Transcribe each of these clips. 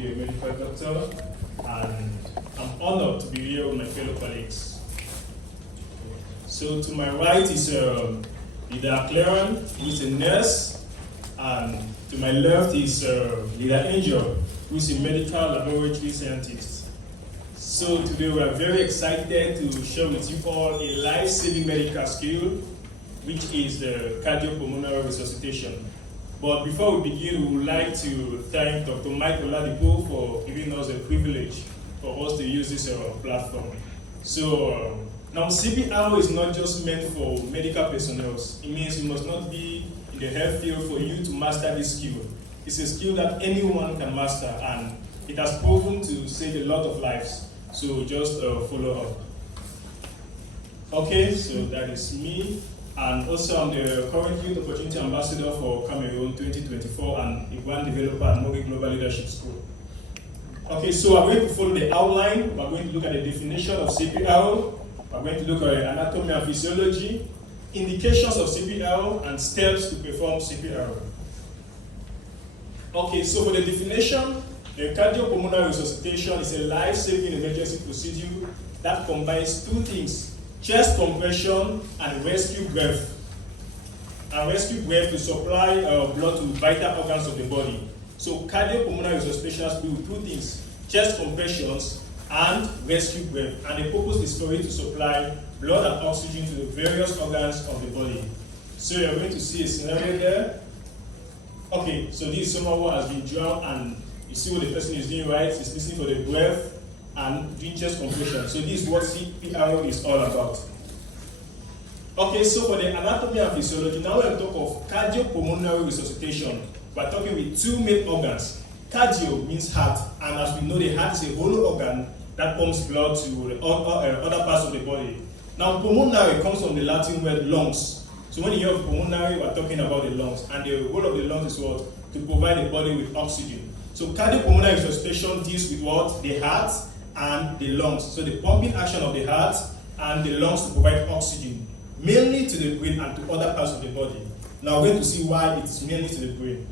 A medical doctor, and I'm honored to be here with my fellow colleagues. So to my right is Leader Clearan, who is a nurse, and to my left is Leader Angel, who is a medical laboratory scientist. So today we are very excited to share with you all a life-saving medical skill, which is cardiopulmonary resuscitation. But before we begin, we would like to thank Dr. Mike Oladipo for giving us the privilege for us to use this platform. So now CPR is not just meant for medical personnel. It means you must not be in the health field for you to master this skill. It's a skill that anyone can master, and it has proven to save a lot of lives. So just follow up. Okay, so that is me. And also I'm the current Youth Opportunity Ambassador for Cameroon 2024 and a brand developer at Mogi Global Leadership School. Okay, so we're going to follow the outline. We're going to look at the definition of CPR. We're going to look at anatomy and physiology, indications of CPR, and steps to perform CPR. Okay, so for the definition, the cardiopulmonary resuscitation is a life-saving emergency procedure that combines two things: chest compression and rescue breath. And rescue breath to supply blood to vital organs of the body. So cardiopulmonary resuscitation has to do with two things: chest compressions and rescue breath. And the purpose is for it to supply blood and oxygen to the various organs of the body. So you're going to see a scenario there. Okay, so this is someone who has been drowned, and you see what the person is doing, right? He's listening for the breath and doing chest compression. So this is what CPR is all about. Okay, so for the anatomy and physiology, now we're talking of cardiopulmonary resuscitation. We're talking with two main organs. Cardio means heart, and as we know, the heart is a hollow organ that pumps blood to the other parts of the body. Now, pulmonary comes from the Latin word lungs. So when you hear of pulmonary, we're talking about the lungs, and the role of the lungs is what? To provide the body with oxygen. So cardiopulmonary resuscitation deals with what? The heart and the lungs. So the pumping action of the heart and the lungs to provide oxygen, mainly to the brain and to other parts of the body. Now we're going to see why it is mainly to the brain.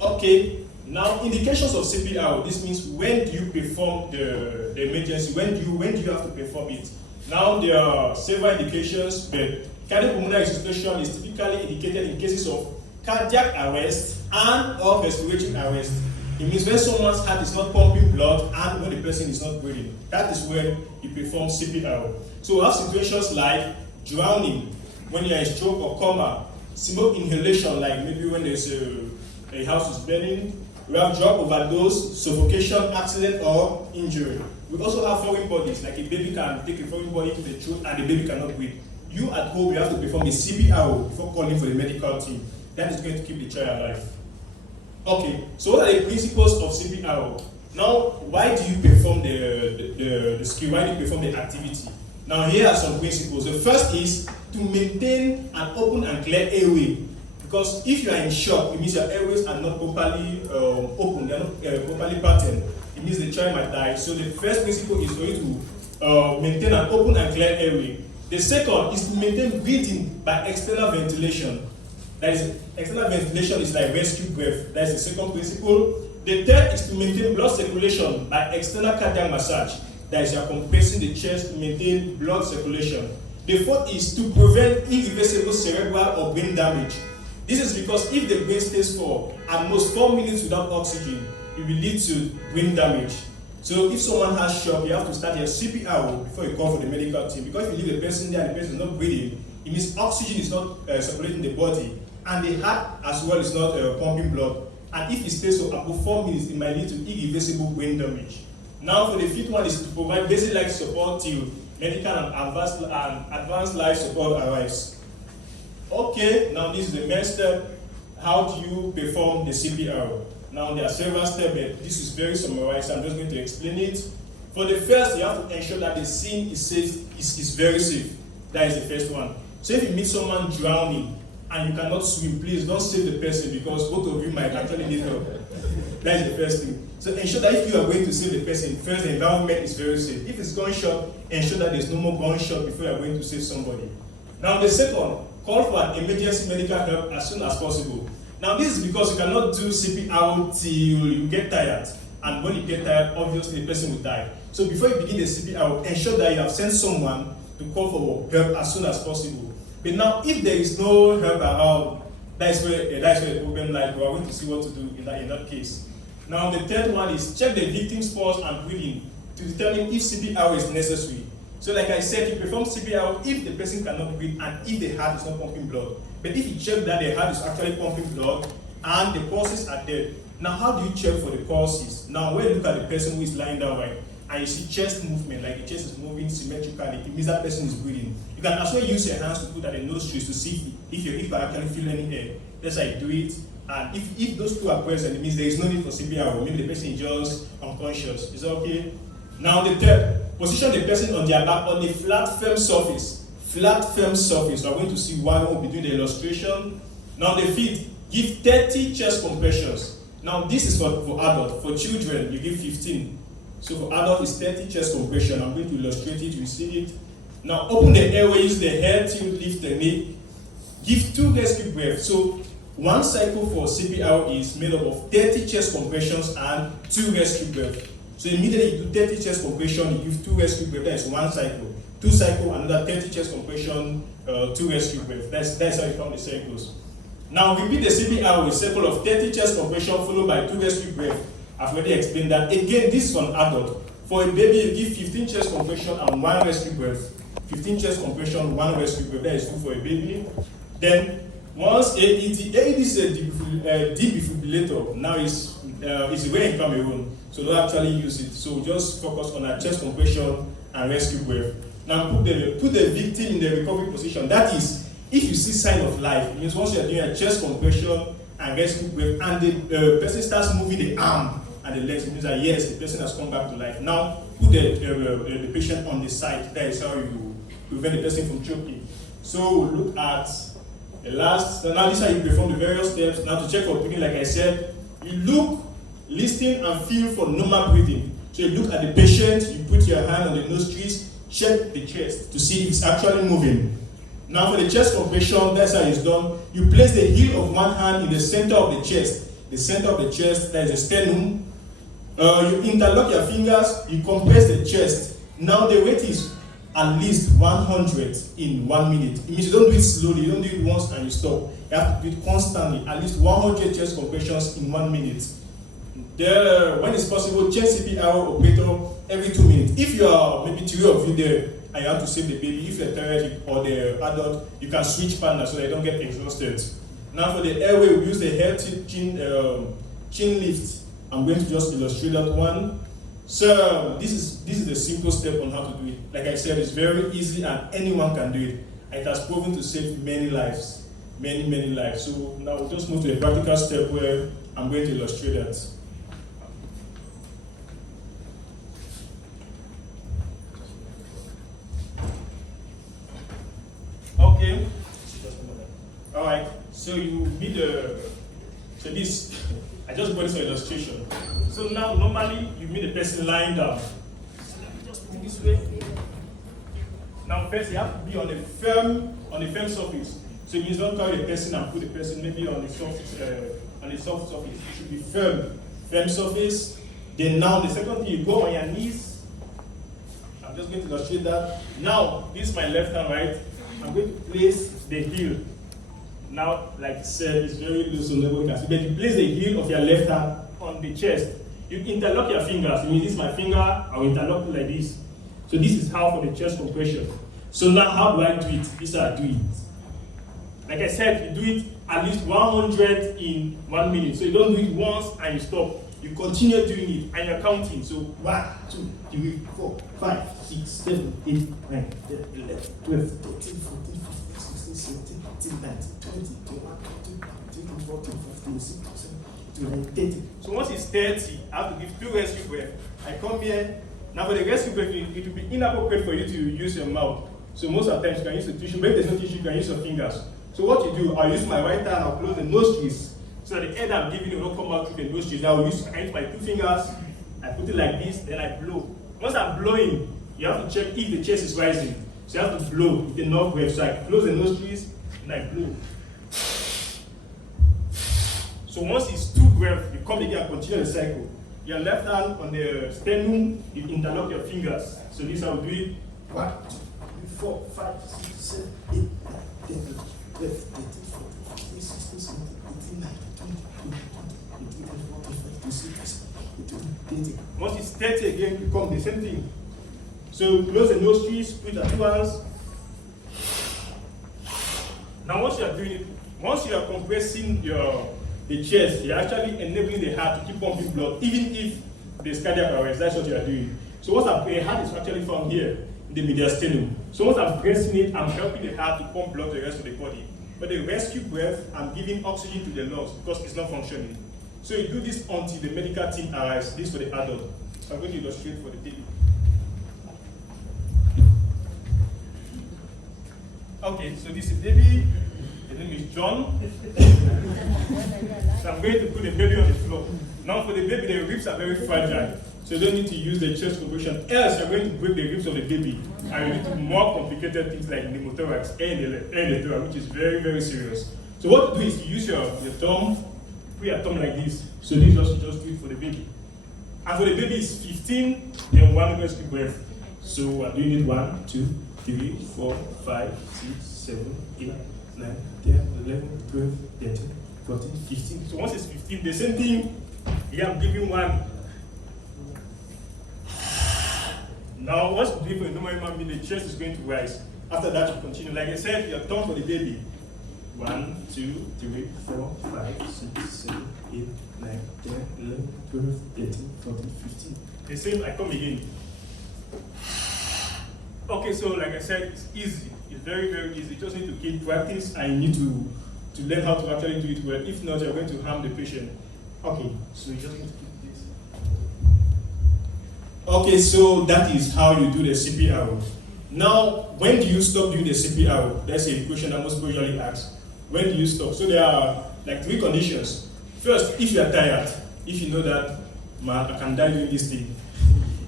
Okay, now indications of CPR. This means when do you perform the emergency? When do you have to perform it? Now there are several indications, but cardiopulmonary resuscitation is typically indicated in cases of cardiac arrest and or respiratory arrest. It means when someone's heart is not pumping blood and when the person is not breathing. That is when you perform CPR. So we have situations like drowning, when you are in stroke or coma, smoke inhalation, like maybe when there's a house is burning. We have drug overdose, suffocation, accident, or injury. We also have foreign bodies, like a baby can take a foreign body to the throat and the baby cannot breathe. You at home, you have to perform a CPR before calling for the medical team. That is going to keep the child alive. Okay, so what are the principles of CPR? Now, why do you perform the skill? Why do you perform the activity? Now, here are some principles. The first is to maintain an open and clear airway. Because if you are in shock, it means your airways are not properly open, they are not properly patterned. It means the child might die. So the first principle is for you to maintain an open and clear airway. The second is to maintain breathing by external ventilation. That is, external ventilation is like rescue breath. That is the second principle. The third is to maintain blood circulation by external cardiac massage. That is, you are compressing the chest to maintain blood circulation. The fourth is to prevent irreversible cerebral or brain damage. This is because if the brain stays for at most 4 minutes without oxygen, it will lead to brain damage. So if someone has shock, you have to start your CPR before you call for the medical team. Because if you leave the person there and the person is not breathing, it means oxygen is not circulating the body, and the heart as well is not pumping blood. And if it stays for about 4 minutes, it might lead to irreversible brain damage. Now for the fifth one is to provide basic life support till medical and advanced life support arrives. Okay, now this is the main step. How do you perform the CPR? Now there are several steps, but this is very summarized. I'm just going to explain it. For the first, you have to ensure that the scene is safe, is very safe. That is the first one. So if you meet someone drowning and you cannot swim, please don't save the person because both of you might actually need help. That is the first thing. So ensure that if you are going to save the person, first the environment is very safe. If it's gunshot, ensure that there's no more gunshot before you are going to save somebody. Now the second, call for an emergency medical help as soon as possible. Now this is because you cannot do CPR till you get tired. And when you get tired, obviously the person will die. So before you begin the CPR, ensure that you have sent someone to call for help as soon as possible. But now if there is no help around, that's where the problem lies. We are going to see what to do in that case. Now the third one is check the victim's pulse and breathing to determine if CPR is necessary. So like I said, you perform CPR if the person cannot breathe and if the heart is not pumping blood. But if you check that the heart is actually pumping blood and the pulses are dead, now how do you check for the pulses? Now when you look at the person who is lying down, right, and you see chest movement, like the chest is moving symmetrically, it means that person is breathing. You can as well use your hands to put at the nostrils to see if you actually feel any air. That's how you do it. And if those two are present, it means there is no need for CPR, or maybe the person is just unconscious. Is that okay? Now the third, position the person on their back on a flat, firm surface. Flat, firm surface. So I'm going to see why we'll be doing the illustration. Now the feet, give 30 chest compressions. Now this is for adult. For children, you give 15. So for adult, it's 30 chest compression. I'm going to illustrate it, you see it. Now open the airway, use the head to lift the neck. Give 2 rescue breaths. So one cycle for CPR is made up of 30 chest compressions and 2 rescue breaths. So immediately you do 30 chest compression, you give 2 rescue breaths, that is 1 cycle. 2 cycle, another 30 chest compression, 2 rescue breaths. That's how you count the cycles. Now repeat the CPR with a cycle of 30 chest compression followed by 2 rescue breaths. I've already explained that. Again, this is for an adult. For a baby, you give 15 chest compression and 1 rescue breath. 15 chest compression, 1 rescue breath. That is good for a baby. Then once AED is a defibrillator. Now it's rare in Cameroon, so don't actually use it. So just focus on a chest compression and rescue breath. Now put the victim in the recovery position. That is, if you see sign of life, it means once you are doing a chest compression and rescue breath, and the person starts moving the arm and the legs, it means that yes, the person has come back to life. Now put the patient on the side. That is how you prevent the person from choking. So look at the last. So now this is how you perform the various steps. Now to check for breathing, like I said, you look, listen, and feel for normal breathing. So you look at the patient, you put your hand on the nostrils, check the chest to see if it's actually moving. Now for the chest compression, that's how it's done. You place the heel of one hand in the center of the chest. The center of the chest, that is the sternum. You interlock your fingers, you compress the chest. Now the rate is at least 100 in 1 minute. It means you don't do it slowly, you don't do it once and you stop. You have to do it constantly, at least 100 chest compressions in 1 minute. When it's possible, check CPR operator every 2 minutes. If you are maybe 3 of you there and you have to save the baby, if you're tired or the adult, you can switch partners so they don't get exhausted. Now for the airway, we use the healthy chin lift. I'm going to just illustrate that one. So this is the simple step on how to do it. Like I said, it's very easy and anyone can do it. It has proven to save many lives, many lives. So now we'll just move to a practical step where I'm going to illustrate that. Okay. All right. So you need this. I just brought this for illustration. So now, normally, you meet the person lying down. Just put this way. Now, first, you have to be on a firm surface. So it means don't carry the person and put the person maybe on the soft surface. It should be firm surface. Then now, the second thing, you go on your knees. I'm just going to illustrate that. Now, this is my left hand, right? I'm going to place the heel. Now, like I said, it's very loose, so nobody can see. But you place the heel of your left hand on the chest. You interlock your fingers. It means this is my finger, I will interlock it like this. So this is how for the chest compression. So now, how do I do it? This is how I do it. Like I said, you do it at least 100 in 1 minute. So you don't do it once and you stop. You continue doing it and you're counting. So 1, 2, 3, 4, 5, 6, 7, 8, 9, 10, 11, 12, 13, 14, 15, 16, 17, 18, 19, 20, 21, 22, 23, 24, 25, 26, 27, 28, 30. So once it's 30, I have to give 2 rescue breaths. I come here. Now for the rescue breath, it will be inappropriate for you to use your mouth. So most of the times you can use the tissue, but if there's no tissue, you can use your fingers. So what you do, I'll use my right hand, I'll close the nostrils. So that the air that I'm giving you will not come out through the nostrils. I use my 2 fingers, I put it like this, then I blow. Once I'm blowing, you have to check if the chest is rising. So you have to blow with enough breath. So I close the nostrils and I blow. So once it's too breath, you come again and continue the cycle. Your left hand on the sternum, you interlock your fingers. So this is how we do it. 1, 2, 3, 4, 5, 6, 7, 8, 9, 10, 11, 13, 14, 15, 16, 17, 18, 19, 20, 21, 22, 23, 24, 25, 26, 27, 28. Once it's 30 again, you come the same thing. So close the nostrils, put your 2 hands. Now once you are doing it, once you are compressing the chest, you're actually enabling the heart to keep pumping blood, even if there's cardiac arrest. That's what you are doing. So once the heart is actually found here in the mediastinum. So once I'm pressing it, I'm helping the heart to pump blood to the rest of the body. But the rescue breath, I'm giving oxygen to the lungs because it's not functioning. So you do this until the medical team arrives. This for the adult. So I'm going to illustrate for the baby. Okay, so this is baby. His name is John. So I'm going to put the baby on the floor. Now for the baby, the ribs are very fragile. So you don't need to use the chest compression. Else, you're going to break the ribs of the baby. And you need to do more complicated things like pneumothorax, air in the thorax, which is very, very serious. So what you do is you use your thumb, put your thumb like this. So this just do it for the baby. And for the baby, it's 15 and 1 rescue breath. So I'm doing it 1, 2, 3, 4, 5, 6, 7, 8, 9, 10, 11, 12, 13, 14, 15. So once it's 15, the same thing, here I'm giving 1. Now, once you do for a normal human being, the chest is going to rise. After that, you continue. Like I said, your thumb for the baby. 1, 2, 3, 4, 5, 6, 7, 8, 9, 10, 11, 12, 13, 14, 15. The same, I come again. Okay, so like I said, it's easy. It's very, very easy. You just need to keep practice and you need to learn how to actually do it well. If not, you're going to harm the patient. Okay, so you just need to keep this. Okay, so that is how you do the CPR. Now, when do you stop doing the CPR? That's a question that most people usually ask. When do you stop? So there are like 3 conditions. First, if you are tired, if you know that, man, I can die doing this thing,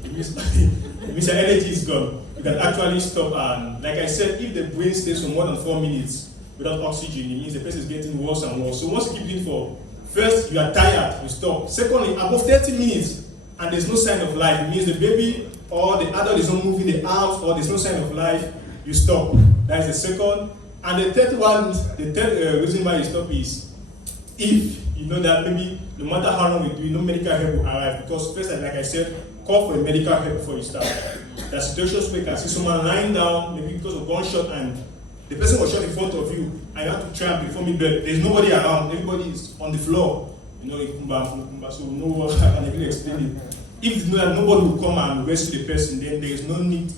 it means your energy is gone. You can actually stop. And like I said, if the brain stays for more than 4 minutes without oxygen, it means the person is getting worse and worse. So once you keep doing for, first, you are tired, you stop. Secondly, above 30 minutes, and there's no sign of life, it means the baby or the adult is not moving the arms or there's no sign of life, you stop. That is the second. And the third one, the third reason why you stop is if you know that maybe no matter how long we do, no medical help will arrive. Because first, like I said, call for a medical help before you start. There are situations where you can see someone lying down, maybe because of gunshot, and the person was shot in front of you, and you have to try and perform it, but there's nobody around, everybody is on the floor. You know, so no one can even explain it. If you know that nobody will come and rescue the person, then there is no need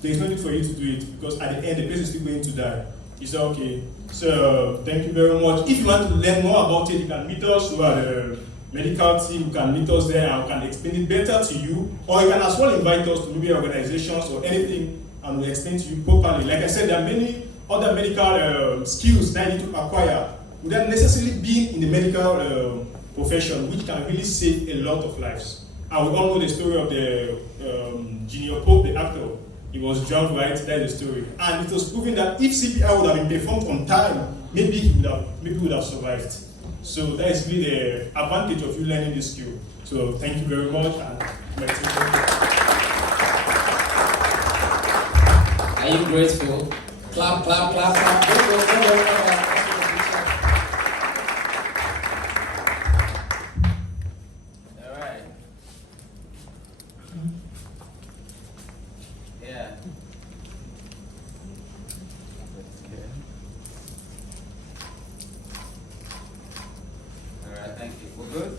for you to do it, because at the end, the person is still going to die. You say, okay, so thank you very much. If you want to learn more about it, you can meet us, who are the medical team, you can meet us there and we can explain it better to you, or you can as well invite us to maybe organizations or anything and we'll explain to you properly. Like I said, there are many other medical skills that you need to acquire without necessarily being in the medical profession, which can really save a lot of lives. And we all know the story of the Junior Pope, the actor. He was drowned, right? That's the story. And it was proven that if CPR would have been performed on time, maybe he would have survived. So that is really the advantage of you learning this skill. So thank you very much. And are you grateful? Clap, clap, clap, clap. Go. All right. Yeah. All right, thank you. We're good?